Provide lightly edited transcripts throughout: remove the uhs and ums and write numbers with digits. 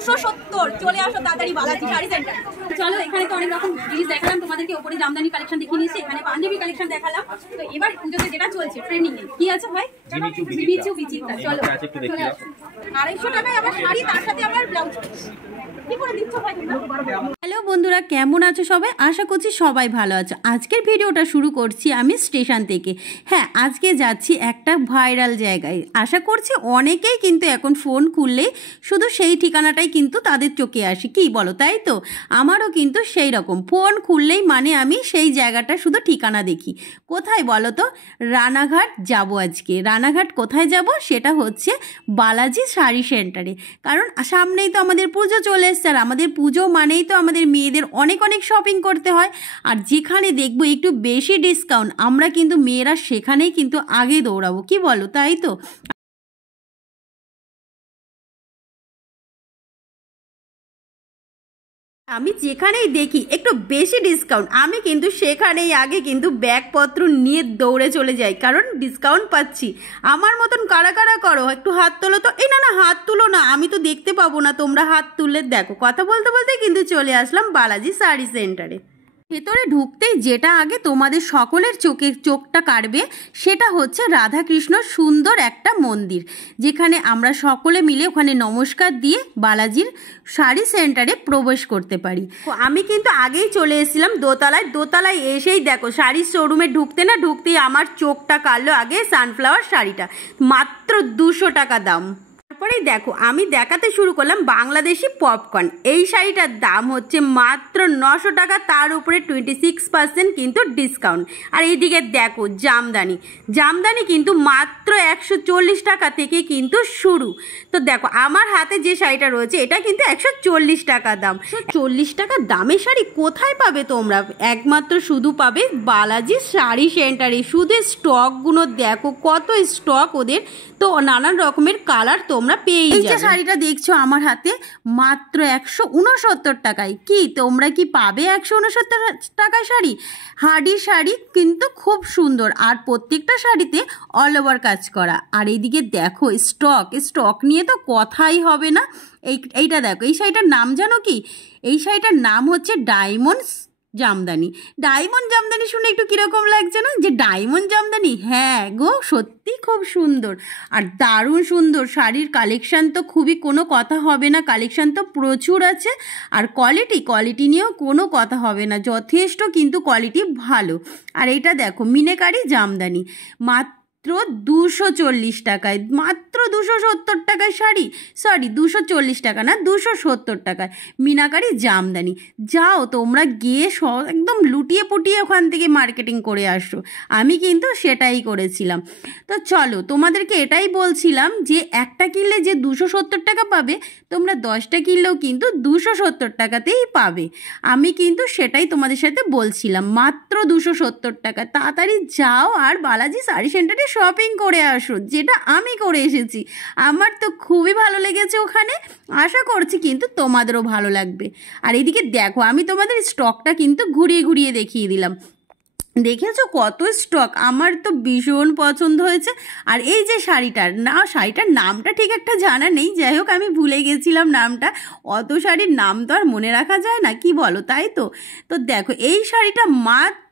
270 চলে আসো তাড়াতাড়ি বালাজি শাড়ি সেন্টার। চলো এখানে তো অনেক রকম জিনিস দেখালাম তোমাদেরকে, উপরে জামদানি কালেকশন দেখিয়ে নিয়েছি, এখানে পাঞ্জাবি কালেকশন দেখালাম। তো এবার পুজোতে যেটা চলছে ট্রেন্ডিং এ কি আছে ভাই? জিমিচু বিচিত্রা। চলো 250 টাকায় আবার শাড়ি, তার সাথে আবার ব্লাউজ। হ্যালো বন্ধুরা, কেমন আছো সবাই? আশা করছি সবাই ভালো আছো। আজকের ভিডিওটা শুরু করছি আমি স্টেশন থেকে। হ্যাঁ, আজকে যাচ্ছি একটা ভাইরাল জায়গায়। আশা করছি অনেকেই কিন্তু এখন ফোন খুললেই শুধু সেই ঠিকানাটাই কিন্তু তাদের চোখে আসে, কি বলো? তাই তো আমারও কিন্তু সেই রকম, ফোন খুললেই মানে আমি সেই জায়গাটা শুধু ঠিকানা দেখি। কোথায় বলো তো? রানাঘাট যাব আজকে। রানাঘাট কোথায় যাব? সেটা হচ্ছে বালাজি শাড়ি সেন্টারে। কারণ সামনেই তো আমাদের পুজো চলে এসছে, আর আমাদের পুজো মানেই তো আমাদের মেয়েদের অনেক অনেক শপিং করতে হয়। আর যেখানে দেখবো একটু বেশি ডিসকাউন্ট, আমরা কিন্তু মেয়েরা সেখানেই কিন্তু আগে দৌড়াবো, কি বলো? তাই তো আমি যেখানেই দেখি একটু বেশি ডিসকাউন্ট, আমি কিন্তু সেখানেই আগে কিন্তু ব্যাগপত্র নিয়ে দৌড়ে চলে যাই, কারণ ডিসকাউন্ট পাচ্ছি। আমার মতন কারা কারা করো? একটু হাত তোলো তো। এই না না, হাত তুলো না, আমি তো দেখতে পাবো না, তোমরা হাত তুললে দেখো। কথা বলতে বলতে কিন্তু চলে আসলাম বালাজি শাড়ি সেন্টারে। ভেতরে ঢুকতেই যেটা আগে তোমাদের সকলের চোখটা কাড়বে সেটা হচ্ছে রাধাকৃষ্ণ সুন্দর একটা মন্দির, যেখানে আমরা সকলে মিলে ওখানে নমস্কার দিয়ে বালাজির শাড়ি সেন্টারে প্রবেশ করতে পারি। আমি কিন্তু আগেই চলে এসেছিলাম দোতলায়। দোতলায় এসেই দেখো শাড়ির শোরুমে ঢুকতে না ঢুকতেই আমার চোখটা কাড়লো আগে সানফ্লাওয়ার শাড়িটা, মাত্র 200 টাকা দাম। তারপরেই দেখো আমি দেখাতে শুরু করলাম বাংলাদেশি পপকর্ন। এই শাড়িটার দাম হচ্ছে মাত্র 900 টাকা, তার উপরে 26% কিন্তু ডিসকাউন্ট। আর এইদিকে দেখো জামদানি, জামদানি কিন্তু মাত্র 140 টাকা থেকে কিন্তু শুরু। তো দেখো আমার হাতে যে শাড়িটা রয়েছে এটা কিন্তু 140 টাকা দাম। 40 টাকা দামের শাড়ি কোথায় পাবে তোমরা? একমাত্র শুধু পাবে বালাজি শাড়ি সেন্টারে। শুধু স্টকগুলো দেখো, কত স্টক ওদের, তো নানান রকমের কালার তোমরা পেয়ে যাবে। এই যে শাড়িটা দেখছো আমার হাতে, মাত্র 169 টাকায়। কি তোমরা কি পাবে 169 টাকায় শাড়ি? হার্ডি শাড়ি কিন্তু খুব সুন্দর, আর প্রত্যেকটা শাড়িতে অল ওভার কাজ করা। আর এইদিকে দেখো স্টক নিয়ে তো কথাই হবে না। এইটা দেখো, এই শাড়িটার নাম জানো কি? এই শাড়িটার নাম হচ্ছে ডায়মন্ড জামদানি। ডায়মন্ড জামদানি শুনে একটু কিরকম লাগছে না? যে ডায়মন্ড জামদানি, হ্যাঁ গো সত্যি খুব সুন্দর আর দারুণ সুন্দর। শাড়ির কালেকশান তো খুবই, কোনো কথা হবে না, কালেকশান তো প্রচুর আছে। আর কোয়ালিটি নিয়েও কোনো কথা হবে না, যথেষ্ট কিন্তু কোয়ালিটি ভালো। আর এইটা দেখো মিনাকারি জামদানি, মাত্র 240 টাকায়, মাত্র 270 টাকায় শাড়ি। সরি 240 টাকা না, 270 টাকায় মিনাকারি জামদানি। যাও তোমরা গিয়ে একদম লুটিয়ে পুটিয়ে ওখান থেকে মার্কেটিং করে আসো। আমি কিন্তু সেটাই করেছিলাম। তো চলো তোমাদেরকে এটাই বলছিলাম যে একটা কিনলে যে 270 টাকা পাবে, তোমরা 10টা কিনলেও কিন্তু 270 টাকাতেই পাবে। আমি কিন্তু সেটাই তোমাদের সাথে বলছিলাম, মাত্র 270 টাকা। তাড়াতাড়ি যাও আর বালাজি শাড়ি সেন্টারে শপিং করে আসো, যেটা আমি করে এসেছি। আমার তো খুবই ভালো লেগেছে ওখানে, আশা করছি কিন্তু তোমাদেরও ভালো লাগবে। আর এদিকে দেখো আমি তোমাদের স্টকটা কিন্তু ঘুরিয়ে ঘুরিয়ে দেখিয়ে দিলাম। দেখেছো কত স্টক, আমার তো ভীষণ পছন্দ হয়েছে। আর এই যে শাড়িটার নামটা ঠিক একটা জানা নেই, যাই হোক আমি ভুলে গেছিলাম নামটা। অত শাড়ির নাম তো আর মনে রাখা যায় না, কি বলো? তাই তো। তো দেখো এই শাড়িটা মাত্র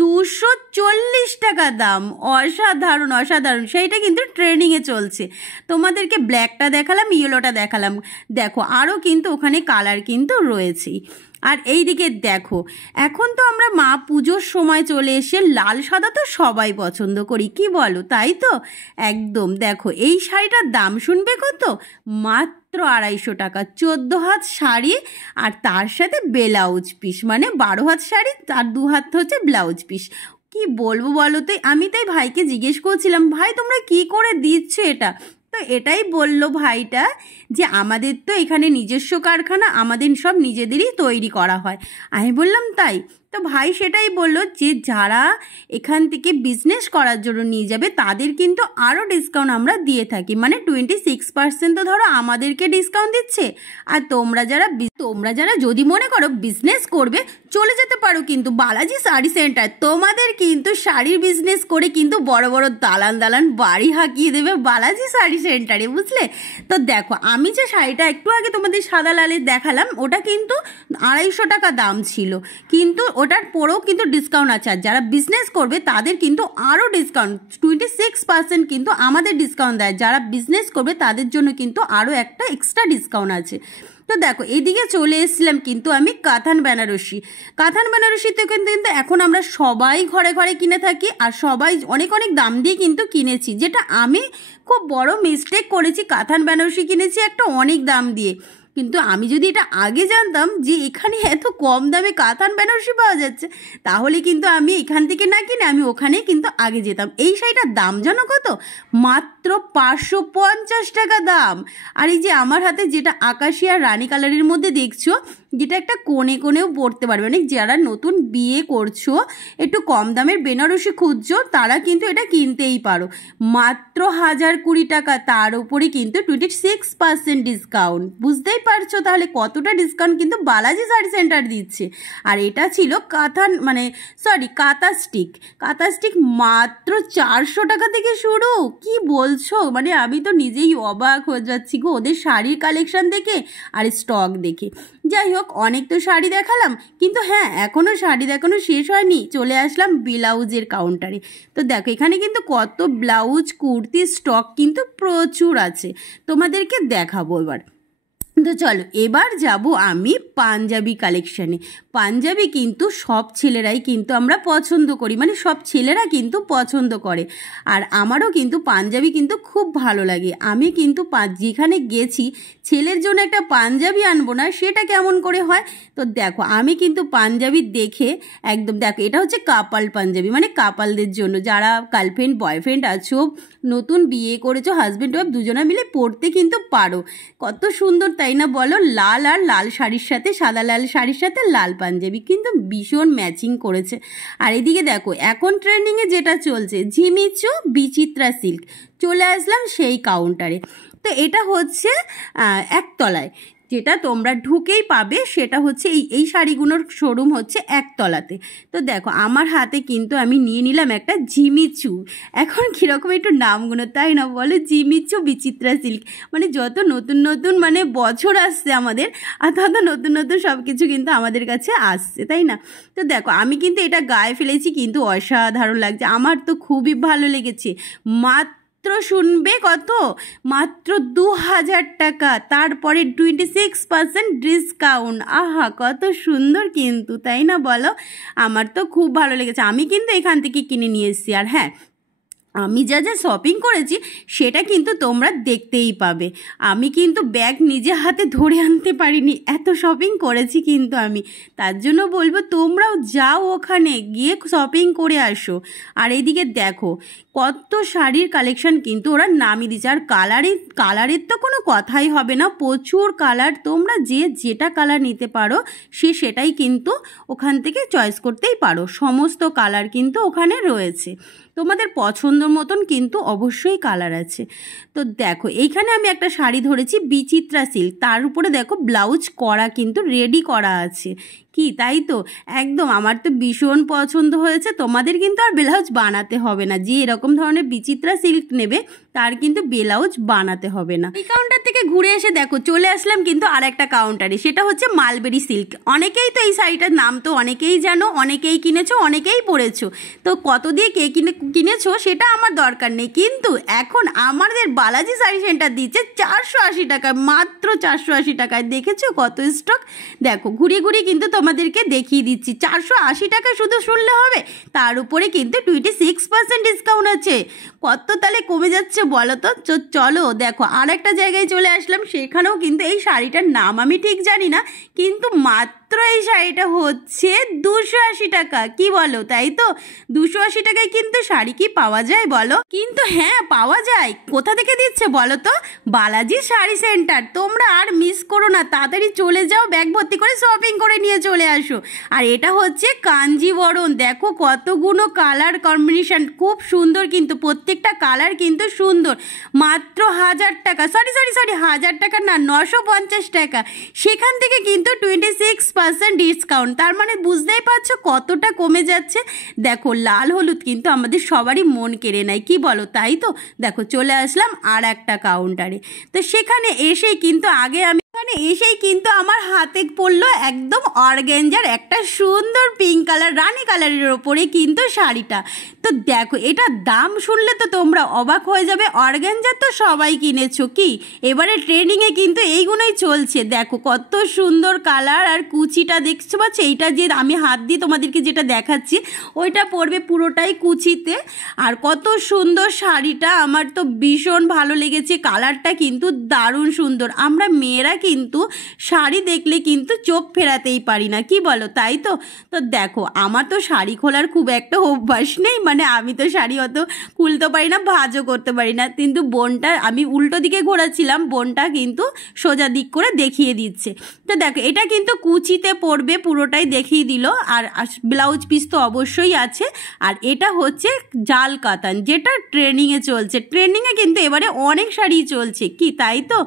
240 টাকা দাম। অসাধারণ অসাধারণ, সেইটা কিন্তু ট্রেন্ডিংয়ে চলছে। তোমাদেরকে ব্ল্যাকটা দেখালাম, ইয়েলোটা দেখালাম, দেখো আরও কিন্তু ওখানে কালার কিন্তু রয়েছেই। আর এই দিকে দেখো, এখন তো আমরা মা পুজোর সময় চলে এসে লাল সাদা তো সবাই পছন্দ করি, কি বলো? তাই তো একদম। দেখো এই শাড়িটার দাম শুনবে কত? মাত্র 250 টাকা। 14 হাত শাড়ি আর তার সাথে ব্লাউজ পিস, মানে 12 হাত শাড়ি তার 2 হাত হচ্ছে ব্লাউজ পিস। কি বলবো বলো তো? আমি তাই ভাইকে জিজ্ঞেস করছিলাম, ভাই তোমরা কি করে দিচ্ছ এটা? তো এটাই বলল ভাইটা যে আমাদের তো এখানে নিজস্ব কারখানা, আমাদের সব নিজেদেরই তৈরি করা হয়। আমি বললাম তাই? তো ভাই সেটাই বললো যে যারা এখান থেকে বিজনেস করার জন্য নিয়ে যাবে তাদের কিন্তু আরও ডিসকাউন্ট আমরা দিয়ে থাকি, মানে 26% তো ধরো আমাদেরকে ডিসকাউন্ট দিচ্ছে। আর তোমরা যারা যদি মনে করো বিজনেস করবে চলে যেতে পারো কিন্তু বালাজি শাড়ি সেন্টার, তোমাদের কিন্তু শাড়ির বিজনেস করে কিন্তু বড় বড় দালান বাড়ি হাঁকিয়ে দেবে বালাজি শাড়ি সেন্টারে, বুঝলে? তো দেখো আমি যে শাড়িটা একটু আগে তোমাদের সাদা লালের দেখালাম ওটা কিন্তু 250 টাকা দাম ছিল, কিন্তু ওটার পরেও কিন্তু ডিসকাউন্ট আছে। আর যারা বিজনেস করবে তাদের কিন্তু আরও ডিসকাউন্ট 26% কিন্তু আমাদের ডিসকাউন্ট দেয়, যারা বিজনেস করবে তাদের জন্য কিন্তু আরও একটা এক্সট্রা ডিসকাউন্ট আছে। তো দেখো এদিকে চলে এসেছিলাম কিন্তু আমি কাতান বেনারসিতে কিন্তু এখন আমরা সবাই ঘরে ঘরে কিনে থাকি, আর সবাই অনেক অনেক দাম দিয়ে কিন্তু কিনেছি, যেটা আমি খুব বড় মিস্টেক করেছি। কাতান বেনারসি কিনেছি একটা অনেক দাম দিয়ে, কিন্তু আমি যদি এটা আগে জানতাম যে এখানে এত কম দামে কাতান বেনারসি পাওয়া যাচ্ছে, তাহলে কিন্তু আমি এখান থেকে না কিনে আমি ওখানে কিন্তু আগে যেতাম। এই শাড়িটার দাম জানো কত? মাত্র 550 টাকা দাম। আর এই যে আমার হাতে যেটা আকাশি আর রানী কালারের মধ্যে দেখছো, যেটা একটা কোণেও পরতে পারবে, মানে যারা নতুন বিয়ে করছো একটু কম দামের বেনারসি খুঁজছো তারা কিন্তু এটা কিনতেই পারো, মাত্র 1020 টাকা, তার উপরে কিন্তু 26% ডিসকাউন্ট। বুঝতেই পারছো তাহলে কতটা ডিসকাউন্ট কিন্তু বালাজি শাড়ি সেন্টার দিচ্ছে। আর এটা ছিল কাঁথা স্টিক মাত্র 400 টাকা থেকে শুরু। কি বলছো, মানে আমি তো নিজেই অবাক হয়ে যাচ্ছি গো ওদের শাড়ির কালেকশন দেখে আর স্টক দেখে। যাই হোক, অনেক তো শাড়ি দেখালাম, কিন্তু হ্যাঁ এখনও শাড়ি দেখানো শেষ হয়নি, চলে আসলাম ব্লাউজের কাউন্টারে। তো দেখো এখানে কিন্তু কত ব্লাউজ কুর্তি স্টক কিন্তু প্রচুর আছে, তোমাদেরকে দেখাবো এবার। তো চলো এবার যাব আমি পাঞ্জাবি কালেকশানে। পাঞ্জাবি কিন্তু সব ছেলেরাই কিন্তু আমরা পছন্দ করি, মানে সব ছেলেরা কিন্তু পছন্দ করে, আর আমারও কিন্তু পাঞ্জাবি কিন্তু খুব ভালো লাগে। আমি কিন্তু যেখানে গেছি ছেলের জন্য একটা পাঞ্জাবি আনবো না সেটা কেমন করে হয়। তো দেখো আমি কিন্তু পাঞ্জাবি দেখে একদম, দেখো এটা হচ্ছে কাপাল পাঞ্জাবি, মানে কাপালদের জন্য, যারা গার্লফ্রেন্ড বয়ফ্রেন্ড আছো, নতুন বিয়ে করেছো, হাজব্যান্ড ওয়াইফ দুজনে মিলে পরতে কিন্তু পারো। কত সুন্দর তাই না বলো? লাল আর লাল শাড়ির সাথে, সাদা লাল শাড়ির সাথে লাল পাঞ্জাবি কিন্তু ভীষণ ম্যাচিং করেছে। আর এদিকে দেখো এখন ট্রেন্ডিংয়ে যেটা চলছে ঝিমিচু বিচিত্রা সিল্ক, চলে আসলাম সেই কাউন্টারে। তো এটা হচ্ছে একতলায়, যেটা তোমরা ঢুকেই পাবে, সেটা হচ্ছে এই শাড়িগুলোর শোরুম হচ্ছে একতলাতে। তো দেখো আমার হাতে কিন্তু আমি নিয়ে নিলাম একটা ঝিমিচু, এখন কীরকম একটু নামগুলো তাই না বলে, ঝিমিচু বিচিত্রা সিল্ক, মানে যত নতুন মানে বছর আসছে আমাদের, আর তত নতুন সব কিছু কিন্তু আমাদের কাছে আসছে, তাই না? তো দেখো আমি কিন্তু এটা গায়ে ফেলেছি, কিন্তু অসাধারণ লাগছে, আমার তো খুবই ভালো লেগেছে। মাত্র শুনবে কত? মাত্র 2000 টাকা, তারপরে 26% ডিসকাউন্ট। আহা কত সুন্দর কিন্তু, তাই না বলো? আমার তো খুব ভালো লেগেছে, আমি কিন্তু এখান থেকে কিনে নিয়ে এসেছি। আর হ্যাঁ, আমি যা শপিং করেছি সেটা কিন্তু তোমরা দেখতেই পাবে। আমি কিন্তু ব্যাগ নিজে হাতে ধরে আনতে পারিনি, এত শপিং করেছি কিন্তু আমি। তার জন্য বলবো তোমরাও যাও ওখানে গিয়ে শপিং করে আসো। আর এইদিকে দেখো কত শাড়ির কালেকশন কিন্তু ওরা নামিয়ে দিচ্ছে, আর কালারের তো কোনো কথাই হবে না, প্রচুর কালার, তোমরা যেটা কালার নিতে পারো সেটাই কিন্তু ওখান থেকে চয়েস করতেই পারো, সমস্ত কালার কিন্তু ওখানে রয়েছে, তোমাদের পছন্দ মতন কিন্তু অবশ্যই কালার আছে। তো দেখো এইখানে আমি একটা শাড়ি ধরেছি বিচিত্রা সিল্ক, তার উপরে দেখো ব্লাউজ করা কিন্তু রেডি করা আছে, কি তাই তো একদম আমার তো ভীষণ পছন্দ হয়েছে। তোমাদের কিন্তু আর ব্লাউজ বানাতে হবে না, যে এরকম ধরনের বিচিত্রা সিল্ক নেবে তার কিন্তু ব্লাউজ বানাতে হবে না। এই কাউন্টার থেকে ঘুরে এসে দেখো চলে আসলাম কিন্তু আর একটা কাউন্টারে, সেটা হচ্ছে মালবেরি সিল্ক। অনেকেই তো এই শাড়িটার নাম তো অনেকেই জানো, অনেকেই কিনেছো, অনেকেই পরেছো, তো কত দিয়ে কে কিনেছো সেটা আমার দরকার নেই, কিন্তু এখন আমাদের বালাজি শাড়ি সেন্টার দিচ্ছে 480 টাকায়, মাত্র 480 টাকায়। দেখেছো কত স্টক? দেখো ঘুরিয়ে কিন্তু তোমাদেরকে দেখিয়ে দিচ্ছি, 480 টাকা শুধু শুনলে হবে, তার উপরে কিন্তু 26% ডিসকাউন্ট আছে। কত তাহলে কমে যাচ্ছে বলো তো? চলো দেখো আর একটা জায়গায় চলে আসলাম, সেখানেও কিন্তু এই শাড়িটার নাম আমি ঠিক জানি না, কিন্তু মাত্র এই শাড়িটা হচ্ছে 280 টাকা। কি বলো, তাই তো? 280 টাকায় কিন্তু শাড়ি কি পাওয়া যায় বলো? কিন্তু হ্যাঁ, পাওয়া যায়। কোথা থেকে দিচ্ছে বলো তো? বালাজি শাড়ি সেন্টার। তোমরা আর মিস করো না, তাড়াতাড়ি চলে যাও, ব্যাগ ভর্তি করে শপিং করে নিয়ে চলে আসো। আর এটা হচ্ছে কাঞ্জিবরণ। দেখো কতগুলো কালার কম্বিনেশন, খুব সুন্দর কিন্তু, প্রত্যেকটা কালার কিন্তু সুন্দর। মাত্র 1000 টাকা, সরি 1000 টাকা না, 950 টাকা। সেখান থেকে কিন্তু 26% ডিসকাউন্ট। তার মানে বুঝতেই পারছো কতটা কমে যাচ্ছে। দেখো লাল হলুদ কিন্তু আমাদের সবারই মন কেড়ে নেয়, কি বলো, তাই তো? দেখো চলে আসলাম আর একটা কাউন্টারে। তো সেখানে এসেই কিন্তু আমার হাতে পড়লো একদম অর্গ্যাঞ্জার একটা সুন্দর পিঙ্ক কালার, রানী কালারের ওপরে কিন্তু শাড়িটা। তো দেখো এটা দাম শুনলে তো তোমরা অবাক হয়ে যাবে। অর্গ্যাঞ্জার তো সবাই কিনেছো, কি এবারে ট্রেন্ডিংয়ে কিন্তু এইগুলোই চলছে। দেখো কত সুন্দর কালার, আর কুচিটা দেখছো পাচ্ছ, এইটা যে আমি হাত দিয়ে তোমাদেরকে যেটা দেখাচ্ছি ওইটা পড়বে পুরোটাই কুচিতে। আর কত সুন্দর শাড়িটা, আমার তো ভীষণ ভালো লেগেছে। কালারটা কিন্তু দারুণ সুন্দর। আমরা মেয়েরা কিন্তু শাড়ি দেখলে কিন্তু চোখ ফেরাতেই পারি না, কি বলো, তাই তো? তো দেখো আমার তো শাড়ি খোলার খুব একটা অভ্যাস নেই, মানে আমি তো শাড়ি অত খুলতে পারি না, ভাঁজও করতে পারি না। কিন্তু বোনটা, আমি উল্টো দিকে ঘোরাচ্ছিলাম, বোনটা কিন্তু সোজা দিক করে দেখিয়ে দিচ্ছে। তো দেখো এটা কিন্তু কুচিতে পড়বে, পুরোটাই দেখিয়ে দিল। আর ব্লাউজ পিস তো অবশ্যই আছে। আর এটা হচ্ছে জাল কাতান, যেটা ট্রেন্ডিংয়ে চলছে। ট্রেন্ডিংয়ে কিন্তু এবারে অনেক শাড়ি চলছে, কি তাই তো?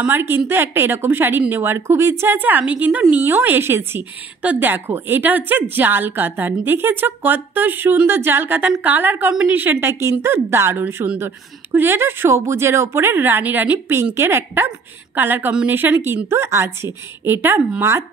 আমার কিন্তু একটা এরকম শাড়ি নেওয়ার খুব ইচ্ছা আছে, আমি কিন্তু নিয়েও এসেছি। তো দেখো এটা হচ্ছে জাল কাতান, দেখেছো কত সুন্দর জাল কাতান। কালার কম্বিনেশনটা কিন্তু দারুণ সুন্দর। এটা সবুজের ওপরে রানী রানী পিঙ্কের একটা কালার কম্বিনেশন কিন্তু আছে। এটা মাত্র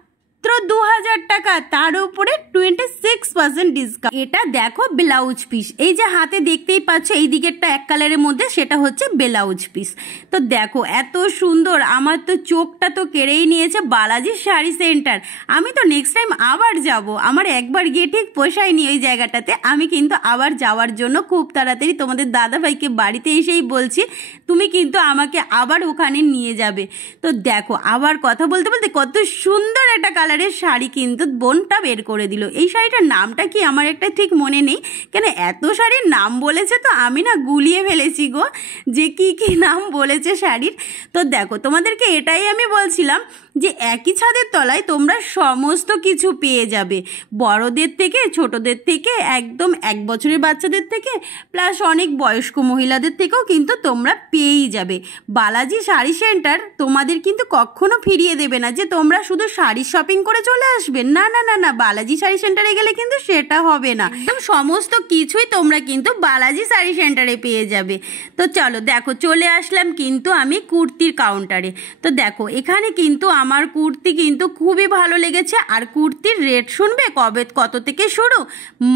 2000 টাকা, তার উপরে 26% ডিসকাউন্ট। এটা দেখো ব্লাউজ পিস, এই যে হাতে দেখতেই পাচ্ছ এই দিকেরটা এক কালারের মধ্যে, সেটা হচ্ছে ব্লাউজ পিস। তো দেখো এত সুন্দর, আমার তো চোখটা তো কেড়েই নিয়েছে। বালাজি শাড়ি সেন্টার, আমি তো নেক্সট টাইম আবার যাব। আমার একবার গিয়ে ঠিক পোষায়নি ওই জায়গাটাতে, আমি কিন্তু আবার যাওয়ার জন্য খুব তাড়াতাড়ি তোমাদের দাদাভাইকে বাড়িতে এসেই বলছি, তুমি কিন্তু আমাকে আবার ওখানে নিয়ে যাবে। তো দেখো আবার কথা বলতে বলতে কত সুন্দর একটা কালারের শাড়ি কিন্তু বোনটা বের করে দিল। এই শাড়িটার নামটা কি আমার একটা ঠিক মনে নেই, কেন এত শাড়ির নাম বলেছে তো আমি না গুলিয়ে ফেলেছি গো, যে কি কি নাম বলেছে শাড়ির। তো দেখো তোমাদেরকে এটাই আমি বলছিলাম যে একই ছাদের তলায় তোমরা সমস্ত কিছু পেয়ে যাবে, বড়দের থেকে ছোটদের থেকে, একদম 1 বছরের বাচ্চাদের থেকে, প্লাস অনেক বয়স্ক মহিলাদের থেকেও কিন্তু তোমরা পেয়েই যাবে। বালাজি শাড়ি সেন্টার তোমাদের কিন্তু কখনো ফিরিয়ে দেবে না যে তোমরা শুধু শাড়ি শপিং করে চলে আসবে, না না না না, বালাজি শাড়ি সেন্টারে গেলে কিন্তু সেটা হবে না। একদম সমস্ত কিছুই তোমরা কিন্তু বালাজি শাড়ি সেন্টারে পেয়ে যাবে। তো চলো দেখো চলে আসলাম কিন্তু আমি কুর্তির কাউন্টারে। তো দেখো এখানে কিন্তু আমার কুর্তি কিন্তু খুবই ভালো লেগেছে। আর কুর্তির রেট শুনবে কত থেকে শুরু?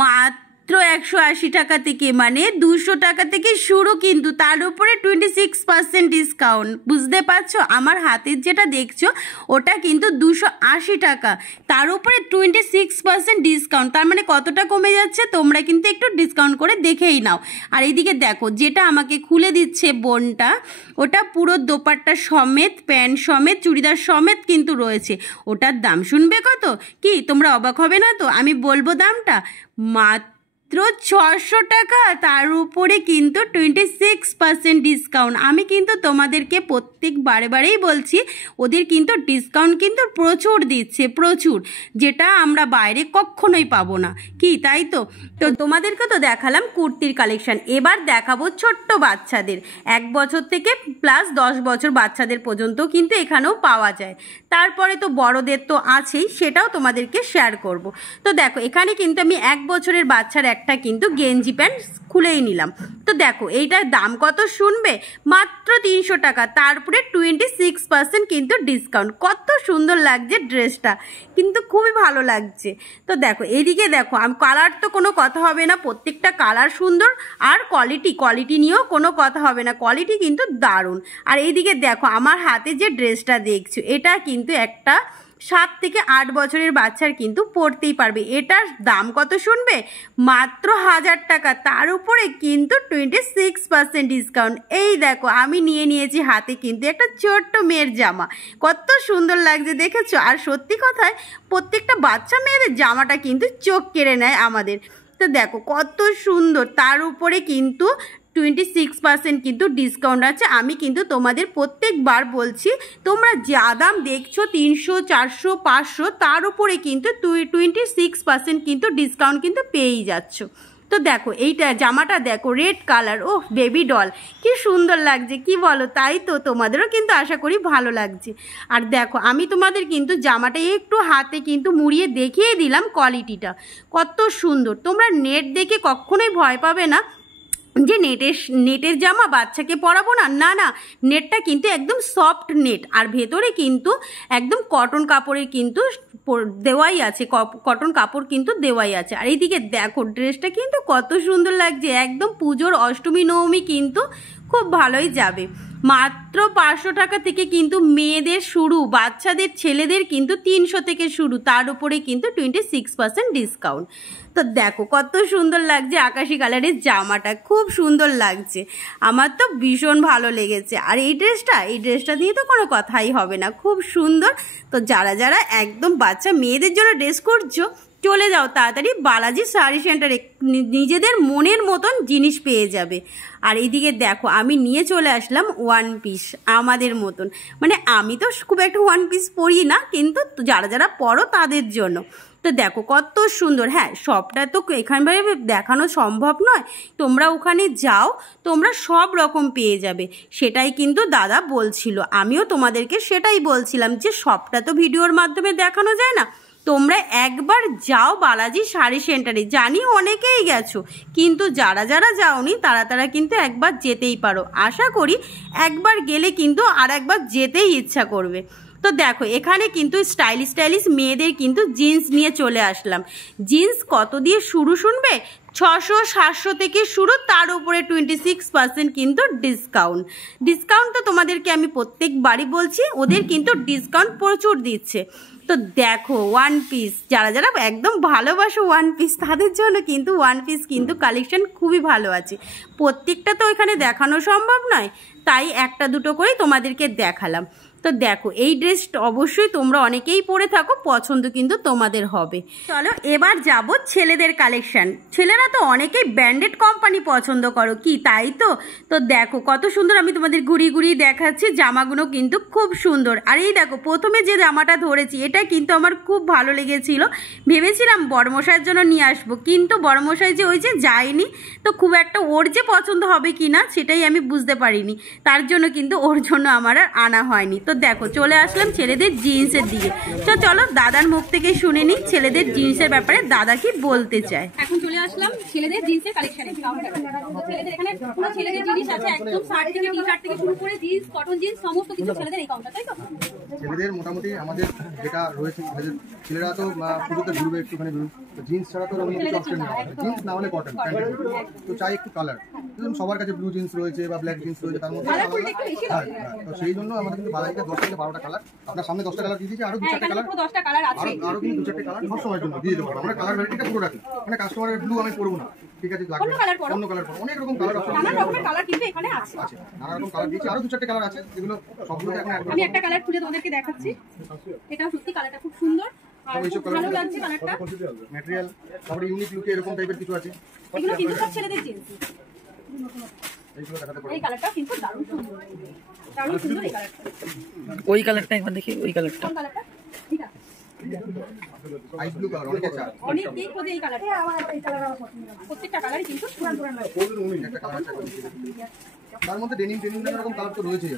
মাত্র 180 টাকা থেকে, মানে 200 টাকা থেকে শুরু, কিন্তু তার উপরে 26% ডিসকাউন্ট। বুঝতে পারছো? আমার হাতের যেটা দেখছো ওটা কিন্তু 280 টাকা, তার উপরে 26% ডিসকাউন্ট। তার মানে কতটা কমে যাচ্ছে তোমরা কিন্তু একটু ডিসকাউন্ট করে দেখেই নাও। আর এইদিকে দেখো যেটা আমাকে খুলে দিচ্ছে বোনটা, ওটা পুরো দোপাট্টা সমেত, প্যান্ট সমেত, চুড়িদার সমেত কিন্তু রয়েছে। ওটার দাম শুনবে কত? কি তোমরা অবাক হবে না তো? আমি বলবো দামটা, মাত্র 600 টাকা, তার উপরে কিন্তু 26% ডিসকাউন্ট। আমি কিন্তু তোমাদেরকে প্রত্যেক বারেই বলছি, ওদের কিন্তু ডিসকাউন্ট কিন্তু প্রচুর দিচ্ছে, প্রচুর, যেটা আমরা বাইরে কখনোই পাবো না, কি তাই তো? তো তোমাদেরকে তো দেখালাম কুর্তির কালেকশন, এবার দেখাবো ছোট্ট বাচ্চাদের, 1 বছর থেকে প্লাস 10 বছর বাচ্চাদের পর্যন্ত কিন্তু এখানেও পাওয়া যায়। তারপরে তো বড়দের তো আছেই, সেটাও তোমাদেরকে শেয়ার করব। তো দেখো এখানে কিন্তু আমি 1 বছরের বাচ্চার একটা কিন্তু গেঞ্জি প্যান্ট খুলেই নিলাম। তো দেখো এইটার দাম কত শুনবে? মাত্র 300 টাকা, তারপরে 26% কিন্তু ডিসকাউন্ট। কত সুন্দর লাগছে ড্রেসটা, কিন্তু খুবই ভালো লাগছে। তো দেখো এইদিকে দেখো, আমি কালার তো কোনো কথা হবে না, প্রত্যেকটা কালার সুন্দর। আর কোয়ালিটি নিয়েও কোনো কথা হবে না, কোয়ালিটি কিন্তু দারুণ। আর এইদিকে দেখো আমার হাতে যে ড্রেসটা দেখছো, এটা কিন্তু একটা 7 থেকে 8 বছরের বাচ্চার কিন্তু পরতেই পারবে। এটার দাম কত শুনবে? মাত্র 1000 টাকা, তার উপরে কিন্তু 26% ডিসকাউন্ট। এই দেখো আমি নিয়ে নিয়েছি হাতে কিন্তু একটা ছোট্ট মেয়ের জামা, কত সুন্দর লাগছে দেখেছো। আর সত্যি কথায় প্রত্যেকটা বাচ্চা মেয়েদের জামাটা কিন্তু চোখ কেড়ে নেয় আমাদের। তো দেখো কত সুন্দর, তার উপরে কিন্তু 26% কিন্তু ডিসকাউন্ট আছে। আমি কিন্তু তোমাদের প্রত্যেকবার বলছি, তোমরা যা দাম দেখছো 300, 400, 500, তার উপরে কিন্তু 26% কিন্তু ডিসকাউন্ট কিন্তু পেয়েই যাচ্ছ। তো দেখো এইটা জামাটা দেখো, রেড কালার, ও বেবি ডল, কি সুন্দর লাগছে কি বলো? তাই তো, তোমাদেরও কিন্তু আশা করি ভালো লাগছে। আর দেখো আমি তোমাদের কিন্তু জামাটা একটু হাতে কিন্তু মুড়িয়ে দেখিয়ে দিলাম কোয়ালিটিটা কত সুন্দর। তোমরা নেট দেখে কখনোই ভয় পাবে না যে নেটের জামা বাচ্চাকে পরাবো না, না না, নেটটা কিন্তু একদম সফট নেট, আর ভেতরে কিন্তু একদম কটন কাপড়ের কিন্তু দেওয়াই আছে, কটন কাপড় কিন্তু দেওয়াই আছে। আর এইদিকে দেখো ড্রেসটা কিন্তু কত সুন্দর লাগছে, একদম পুজোর অষ্টমী নবমী কিন্তু খুব ভালোই যাবে। মাত্র 500 টাকা থেকে কিন্তু মেয়েদের শুরু, বাচ্চাদের ছেলেদের কিন্তু 300 থেকে শুরু, তার উপরে কিন্তু 26% ডিসকাউন্ট। তো দেখো কত সুন্দর লাগছে আকাশি কালারের জামাটা, খুব সুন্দর লাগছে, আমার তো ভীষণ ভালো লেগেছে। আর এই ড্রেসটা নিয়ে তো কোনো কথাই হবে না, খুব সুন্দর। তো যারা যারা একদম বাচ্চা মেয়েদের জন্য ড্রেস করছো, চলে যাও তাড়াতাড়ি বালাজি শাড়ি সেন্টারে, নিজেদের মনের মতন জিনিস পেয়ে যাবে। আর এইদিকে দেখো আমি নিয়ে চলে আসলাম ওয়ান পিস আমাদের মতন, মানে আমি তো খুব একটা ওয়ান পিস পরি না, কিন্তু যারা যারা পরো তাদের জন্য। তো দেখো কত সুন্দর। হ্যাঁ, সবটা তো এখানভাবে দেখানো সম্ভব নয়, তোমরা ওখানে যাও, তোমরা সব রকম পেয়ে যাবে, সেটাই কিন্তু দাদা বলছিল। আমিও তোমাদেরকে সেটাই বলছিলাম যে সবটা তো ভিডিওর মাধ্যমে দেখানো যায় না, তোমরা একবার যাও বালাজি শাড়ি সেন্টারে। জানি অনেকেই গেছো, কিন্তু যারা যারা যাওনি তারা কিন্তু একবার যেতেই পারো। আশা করি একবার গেলে কিন্তু আর একবার যেতেই ইচ্ছা করবে। তো দেখো এখানে কিন্তু স্টাইলিশ মেয়েদের কিন্তু জিন্স নিয়ে চলে আসলাম। জিন্স কত দিয়ে শুরু শুনবে? 600-700 থেকে শুরু, তার উপরে 26% কিন্তু ডিসকাউন্ট তো তোমাদেরকে আমি প্রত্যেকবারই বলছি, ওদের কিন্তু ডিসকাউন্ট প্রচুর দিচ্ছে। তো দেখো ওয়ান পিস, যারা যারা একদম ভালোবাসো ওয়ান পিস, তাদের জন্য কিন্তু ওয়ান পিস কিন্তু কালেকশন খুবই ভালো আছে। প্রত্যেকটা তো এখানে দেখানো সম্ভব নয়, তাই একটা দুটো করেই তোমাদেরকে দেখালাম। তো দেখো এই ড্রেসটা অবশ্যই তোমরা অনেকেই পরে থাকো, পছন্দ কিন্তু তোমাদের হবে। চলো এবার যাব ছেলেদের কালেকশন। ছেলেরা তো অনেকেই ব্র্যান্ডেড কোম্পানি পছন্দ করো, কি তাই তো? তো দেখো কত সুন্দর, আমি তোমাদের ঘুরিয়ে দেখাচ্ছি, জামাগুলো কিন্তু খুব সুন্দর। আর এই দেখো প্রথমে যে জামাটা ধরেছি, এটা কিন্তু আমার খুব ভালো লেগেছিল, ভেবেছিলাম বড়মশাইয়ের জন্য নিয়ে আসবো, কিন্তু বড়মশাই যে ওই যে যায়নি, তো খুব একটা ওর যে পছন্দ হবে কিনা সেটাই আমি বুঝতে পারিনি, তার জন্য কিন্তু ওর জন্য আমার আর আনা হয়নি। তো দেখো চলে আসলাম ছেলেদের জিন্সের দিকে। তো চলো দাদার মুখ থেকে শুনে নিই ছেলেদের জিন্সের ব্যাপারে দাদা কি বলতে চায়। এখন চলে আসলাম ছেলেদের জিন্সের কালেকশনে। ছেলেদের এখানে পুরো ছেলেদের জিনিস আছে, একদম শার্ট থেকে টি শার্ট থেকে শুরু করে জিন্স, কটন জিন্স, সমস্ত কিছু ছেলেদের এই কাউন্টার, তাই তো? ছেলেদের মোটামুটি আমাদের যেটা রয়েছে, ছেলেরা তো পুজোতে ঘুরবে একটুখানি, জিন্স ছাড়া তো কিছু অপশন নেই, জিন্স না হলে কটন তো চাই একটু কালার। ধরুন সবার কাছে ব্লু জিন্স রয়েছে বা ব্ল্যাক জিন্স রয়েছে, তার মধ্যে তো সেই জন্য আমাদের কিন্তু বালাজিতে 10 থেকে 12টা কালার, আপনার সামনে 10টা কালার দিয়ে দিয়েছি, আরো 2-4টা কালার, আরো কিন্তু 2-4টে কালার সব সময়ের জন্য দিয়ে দেবো। আমরা কালার ভ্যারাইটিটা পুরো রাখি, মানে কাস্টমারের ব্লু আমি পরবো না, ঠিক আছে, লাগবে অন্য কালার পরো, অনেক রকম কালার আছে, নানা রকম কালার কিন্তু এখানে আছে, নানা রকম কালার দিয়েছি, আরো 2-4টে কালার আছে, যেগুলো সবগুলো এখন আমি একটা কালার খুলে তোমাদেরকে দেখাচ্ছি। এটা সত্যি কালারটা খুব সুন্দর আর খুব ভালো লাগছে কালারটা, ম্যাটেরিয়াল, তারপরে ইউনিক লুকে এরকম টাইপের কিছু আছে, এগুলো কিন্তু সব ছেলেদের জিন্স। এই কালারটা কিন্তু দারুণ সুন্দর, দারুণ সুন্দর এই কালারটা। ওই কালারটা একবার দেখি, ওই কালারটা, কোন কালারটা? ঠিক আছে, আইস ব্লু কালার, অনেক আছে, অনেক দিন পরে এই কালারটা, এই কালার আমার পছন্দ, প্রত্যেকটা কালারই কিন্তু সুন্দর। একটা কালার আছে, তার মধ্যে ডেনিম নানা রকম কালার তো রয়েছে।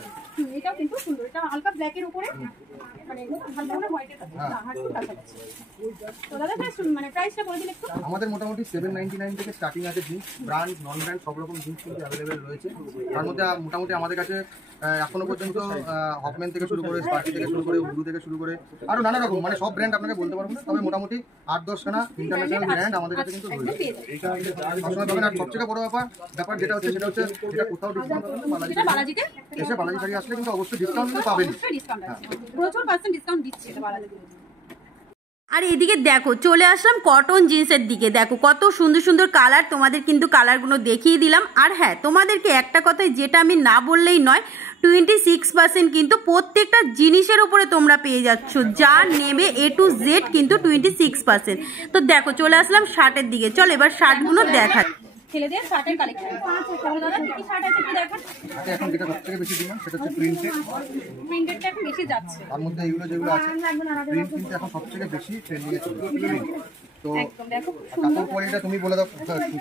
এটাও কিন্তু সুন্দর, এটা হালকা ব্ল্যাক এর উপরে মানে হালকা হোয়াইটের কাছে, তো দাদা মানে প্রাইসটা বলে দিলে একটু। আমাদের মোটামুটি 799 থেকে স্টার্টিং আছে জিন্স, ব্র্যান্ড নন ব্র্যান্ড সব রকম জিন্স কিন্তু অ্যাভেলেবেল রয়েছে। তার মধ্যে মোটামুটি আমাদের কাছে এখনো পর্যন্ত হকম্যান থেকে শুরু করে, স্পার্কি থেকে শুরু করে, উডু থেকে শুরু করে আরো নানা রকম, মানে সব ব্র্যান্ড আপনাকে বলতে পারবো না, তবে মোটামুটি 8-10 খানা ইন্টারন্যাশনাল ব্র্যান্ড আমাদের কাছে কিন্তু রয়েছে। সবসময় পাবেন। আর সবথেকে বড় ব্যাপার যেটা হচ্ছে সেটা হচ্ছে এটা কোথাও ডিসকাউন্ট পাবেন না, বালাজিতে এসে বালাজি শাড়ি আসলে কিন্তু অবশ্যই ডিসকাউন্ট পাবেন, প্রচুর পার্সেন্ট ডিসকাউন্ট দিচ্ছে এটা বালাজিতে। আর এদিকে দেখো চলে আসলাম কটন জিন্সের দিকে। দেখো কত সুন্দর সুন্দর কালার, তোমাদের কিন্তু কালারগুলো দেখিয়ে দিলাম। আর হ্যাঁ, তোমাদেরকে একটা কথাই যেটা আমি না বললেই নয়, 26% কিন্তু প্রত্যেকটা জিনিসের উপরে তোমরা পেয়ে যাচ্ছ, যা নেবে A to Z কিন্তু 26%। তো দেখো চলে আসলাম শার্টের দিকে। চলো এবার শার্টগুলো দেখা। ছেলেদের শার্টের কালেকশন। দাদা কি শার্ট আছে একটু দেখো। এখন যেটা সবথেকে বেশি ডিমান্ড সেটা হচ্ছে প্রিন্টেড। প্রিন্টেডটা এখন বেশি যাচ্ছে। তার মধ্যে এগুলো যেগুলো আছে প্রিন্ট কিন্তু এখন সবথেকে বেশি ট্রেন্ডিং এ চলছে। তো একদম দেখো কাপড় কোয়ালিটিটা তুমি বলে দাও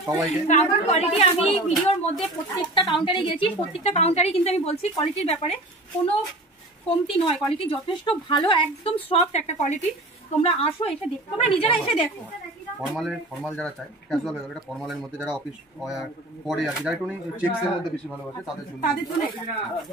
সবাইকে। কাপড় কোয়ালিটি আমি ভিডিওর মধ্যে প্রত্যেকটা কাউন্টারে গেছি, প্রত্যেকটা কাউন্টারে কিন্তু আমি বলছি কোয়ালিটির ব্যাপারে কোনো কমতি নয়, কোয়ালিটি যথেষ্ট ভালো, একদম সফট একটা কোয়ালিটি। তোমরা আসো, এসে দেখো, তোমরা নিজেরা এসে দেখো। ফর্মাল যারা চায়, ক্যাজুয়াল হয়ে গেলে এটা ফর্মালের মধ্যে যারা অফিস পরে আর কি, যারা একটু চেক্সের মধ্যে বেশি ভালোবাসে তাদের জন্য।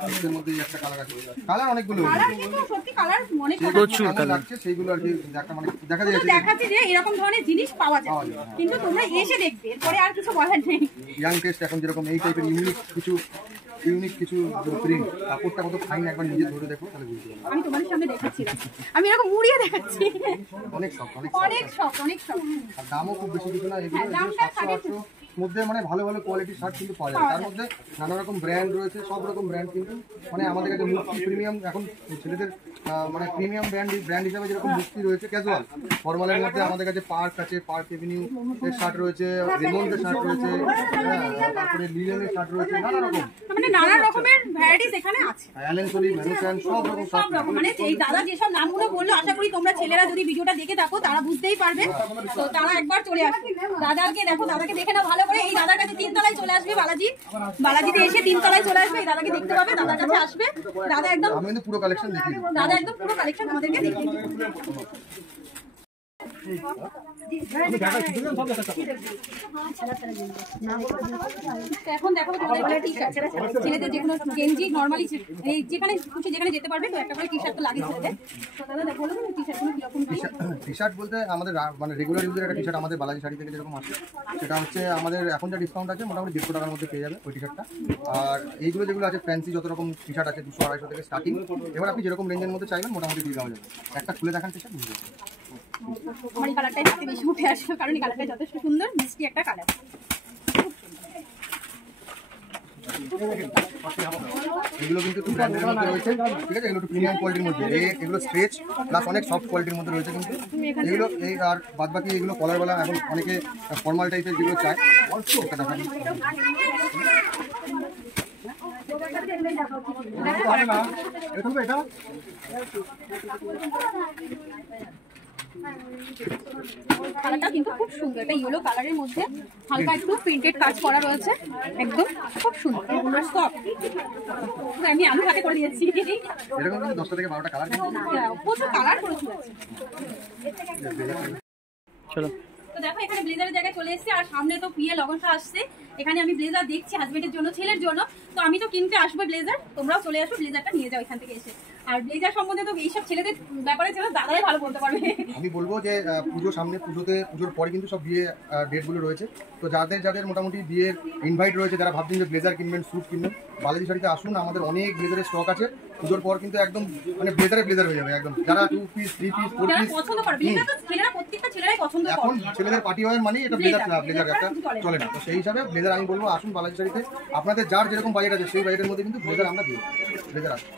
চেক্সের মধ্যে একটা কালার আছে, কালার অনেকগুলো কালার কিন্তু সত্যি কালার অনেক প্রচুর কালার আছে, সেইগুলো আর কি একটা মানে দেখা যাচ্ছে দেখাচ্ছে যে এরকম ধরনের জিনিস পাওয়া যায়, কিন্তু তোমরা এসে দেখবে, এরপরে আর কিছু বলার নেই। ইয়াং টেস্ট এখন যেরকম এই টাইপের ইউনিক কিছু প্রিন্ট, কাপড়টা কত ফাইন, একবার নিজে ধরে দেখো তাহলে বুঝতে পারবে। আমি তোমাদের সামনে দেখাচ্ছিলাম, আমি এরকম উড়িয়ে দেখাচ্ছি। অনেক শখ আর দামও খুব বেশি কিছু না, এগুলো 700-800 মধ্যে মানে ভালো ভালো কোয়ালিটির শার্ট কিন্তু পাওয়া যায়। তার মধ্যে নানা রকম ব্র্যান্ড রয়েছে, সব রকম ব্র্যান্ড কিন্তু মানে আমাদের কাছে মুক্তি প্রিমিয়াম, এখন ছেলেদের মানে প্রিমিয়াম ব্র্যান্ড হিসাবে যেরকম মুক্তি রয়েছে ক্যাজুয়াল ফর্মালের মধ্যে আমাদের কাছে পার্ক আছে, পার্ক এভিনিউ এর শার্ট রয়েছে, রেমন্ডের শার্ট রয়েছে, তারপরে লিলেনের শার্ট রয়েছে, নানা রকমের ভ্যারাইটিস এখানে আছে। অ্যালেন সলি, ম্যানুসান, সব রকম মানে এই দাদা যেসব নামগুলো বললো, আশা করি তোমরা ছেলেরা যদি ভিডিওটা দেখে থাকো তারা বুঝতেই পারবে। তো তারা একবার চলে আসবে, দাদাকে দেখো, দাদাকে দেখে নাও ভালো করে। এই দাদার কাছে 3 তলায় চলে আসবে, বালাজিতে এসে 3 তলায় চলে আসবে, এই দাদাকে দেখতে পাবে, দাদার কাছে আসবে। দাদা একদম পুরো কালেকশন দেখিয়ে দেবো, দাদা একদম পুরো কালেকশন আমাদেরকে দেখিয়ে দেবে। এখন দেখো তোমাদের টি-শার্ট, ছেলেদের যেগুলো গেঞ্জি নরমালি যেখানে খুশি যেখানে যেতে পারবে, তো একটা করে টি-শার্ট তো লাগে ছেলেদের। তো দাদা বলে দেন টি-শার্টগুলো কিরকম কি? টি-শার্ট বলতে আমাদের মানে রেগুলার ইউজের একটা টি-শার্ট আমাদের বালাজি শাড়ি থেকে যেরকম আসে, সেটা হচ্ছে আমাদের এখন যা ডিসকাউন্ট আছে মোটামুটি 150 টাকার মধ্যে পেয়ে যাবে ওই টি-শার্টটা। আর এইগুলো যেগুলো আছে ফ্যান্সি যত রকম টি-শার্ট আছে 200-250 থেকে স্টার্টিং। এবার আপনি যেরকম রেঞ্জের মধ্যে চাইবেন মোটামুটি দিয়ে দেওয়া যাবে। একটা খুলে দেখান টি-শার্ট বুঝতে পারবেন। আমার এই কালারটাই হাতে বেশি উঠে আসবে, কারণ এই কালারটা যথেষ্ট সুন্দর, মিষ্টি একটা কালার। এগুলো কিন্তু একটু ব্র্যান্ডের মধ্যে রয়েছে, ঠিক আছে, এগুলো একটু প্রিমিয়াম কোয়ালিটির মধ্যে, এগুলো স্ট্রেচ প্লাস অনেক সফট কোয়ালিটির মধ্যে রয়েছে কিন্তু এগুলো। এই আর বাদ বাকি এগুলো কলারওয়ালা, এখন অনেকে ফর্মাল টাইপের যেগুলো চায় ওটা দেখা কালারটা কিন্তু খুব সুন্দর, একটা ইয়েলো কালারের মধ্যে হালকা একটু প্রিন্টেড কাজ করা রয়েছে, একদম খুব সুন্দর আর সফট। আমি আলু হাতে করে দিয়েছি, এরকম কিন্তু 10টা থেকে 12টা কালার প্রচুর কালার প্রচুর আছে। চলো তো দেখো এখানে ব্লেজারের জায়গায় চলে এসেছে, আর সামনে তো প্রিয় লগনটা আসছে। এখানে আমি ব্লেজার দেখছি হাজবেন্ডের জন্য, ছেলের জন্য, তো আমি তো কিনতে আসবো ব্লেজার, তোমরাও চলে আসো ব্লেজারটা নিয়ে যাও এখান থেকে এসে। আর ব্লেজার সম্বন্ধে তো এইসব ছেলেদের ব্যাপারে ছিল দাদাই ভালো বলতে পারবে। আমি বলবো যে পুজোর সামনে, পুজোর পরে কিন্তু সব বিয়ে ডেটগুলো রয়েছে, তো যাদের মোটামুটি বিয়ের ইনভাইট রয়েছে, যারা ভাবছেন যে ব্লেজার কিনবেন, স্যুট কিনবেন, বালাজি শাড়িতে আসুন, আমাদের অনেক ব্লেজারের স্টক আছে। পুজোর পর কিন্তু একদম মানে ব্লেজার হয়ে যাবে একদম, যারা 2 পিস 3 পিস 4 পিস পছন্দ করে ব্লেজার, তো ছেলেরা প্রত্যেকটা ছেলেরাই পছন্দ করে। এখন ছেলেদের পার্টি ওয়্যার মানে এটা ব্লেজার একটা চলে না, তো সেই হিসাবে ব্লেজার আমি বলবো আসুন বালাজি শাড়িতে। আপনাদের যার যেরকম বাজেট আছে সেই বাজেটের মধ্যে কিন্তু ব্লেজার আমরা দিই, ব্লেজার আছে।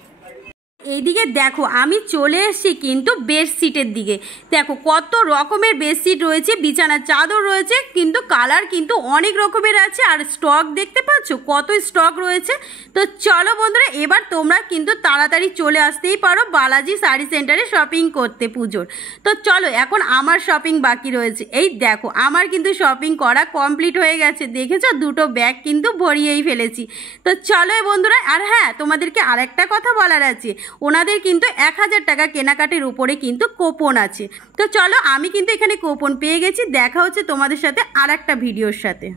এইদিকে দেখো আমি চলে এসেছি কিন্তু বেডশিটের দিকে। দেখো কত রকমের বেডশিট রয়েছে, বিছানার চাদর রয়েছে, কিন্তু কালার কিন্তু অনেক রকমের আছে, আর স্টক দেখতে পাচ্ছ কত স্টক রয়েছে। তো চলো বন্ধুরা, এবার তোমরা কিন্তু তাড়াতাড়ি চলে আসতেই পারো বালাজি শাড়ি সেন্টারে শপিং করতে পুজোর। তো চলো, এখন আমার শপিং বাকি রয়েছে। এই দেখো আমার কিন্তু শপিং করা কমপ্লিট হয়ে গেছে, দেখেছো 2টো ব্যাগ কিন্তু ভরিয়েই ফেলেছি। তো চলো বন্ধুরা, আর হ্যাঁ তোমাদেরকে আরেকটা কথা বলার আছে, ওনাদের কিন্তু 1000 টাকা কেনাকাটির উপরে কিন্তু কুপন আছে। তো চলো, আমি কিন্তু এখানে কুপন পেয়ে গেছি। দেখা হচ্ছে তোমাদের সাথে আরেকটা ভিডিওর সাথে।